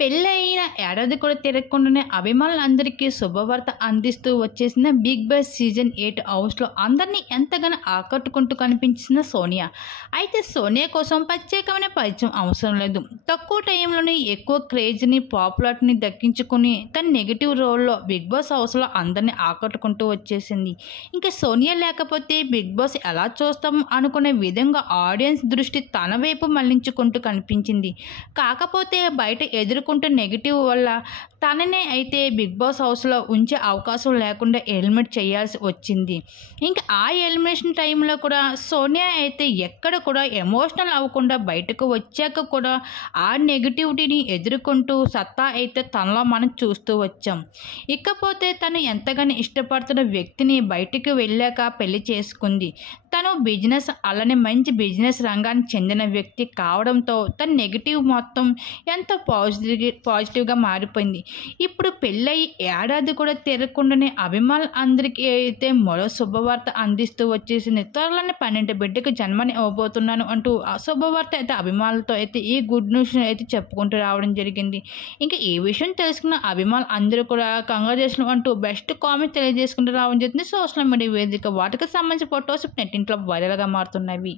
పెళ్ళయిన ఏడాది కూడా తిరగకుండానే అభిమానులందరికీ శుభవార్త అందిస్తూ వచ్చేసిన బిగ్ బాస్ సీజన్ 8 హౌస్లో అందరినీ ఎంతగానో ఆకట్టుకుంటూ కనిపించిన సోనియా. అయితే సోనియా కోసం ప్రత్యేకమైన పరిచయం అవసరం లేదు. తక్కువ టైంలోనే ఎక్కువ క్రేజ్ని, పాపులారిటీని దక్కించుకుని తన నెగిటివ్ రోల్లో బిగ్ బాస్ హౌస్లో అందరినీ ఆకట్టుకుంటూ వచ్చేసింది. ఇంకా సోనియా లేకపోతే బిగ్ బాస్ ఎలా చూస్తాం అనుకునే విధంగా ఆడియన్స్ దృష్టి తన వైపు మళ్లించుకుంటూ కనిపించింది. కాకపోతే బయట ఎదుర్కొంటున్న నెగిటివ్ వల్ల తననే అయితే బిగ్ బాస్ హౌస్లో ఉంచే అవకాశం లేకుండా ఎలిమినేట్ చేయాల్సి వచ్చింది. ఇంకా ఆ ఎలిమినేషన్ టైంలో కూడా సోనియా అయితే ఎక్కడ కూడా ఎమోషనల్ అవ్వకుండా బయటకు వచ్చాక కూడా ఆ నెగిటివిటీని ఎదుర్కొంటూ సత్తా అయితే తనలో మనం చూస్తూ వచ్చాం. ఇకపోతే తను ఎంతగానో ఇష్టపడుతున్న వ్యక్తిని బయటికి వెళ్ళాక పెళ్లి చేసుకుంది. తను బిజినెస్ అలానే మంచి బిజినెస్ రంగానికి చెందిన వ్యక్తి కావడంతో తన నెగిటివ్ మొత్తం ఎంతో పాజిటివ్గా మారిపోయింది. ఇప్పుడు పెళ్ళయి ఏడాది కూడా తిరగకుండానే అభిమానులు అందరికీ అయితే మరో శుభవార్త అందిస్తూ వచ్చేసింది. త్వరలోనే 12 బిడ్డకు జన్మని ఇవ్వబోతున్నాను అంటూ ఆ శుభవార్త అయితే అభిమానులతో అయితే ఈ గుడ్ న్యూస్ అయితే చెప్పుకుంటూ రావడం జరిగింది. ఇంకా ఈ విషయం తెలుసుకున్న అభిమానులు అందరూ కూడా కంగ్రాచులేషన్ అంటూ బెస్ట్ కామెంట్స్ తెలియజేసుకుంటూ రావడం జరిగింది. సోషల్ మీడియా వేదిక వాటికి సంబంధించిన ఫొటోస్ నెట్టింట్లో వైరల్గా మారుతున్నవి.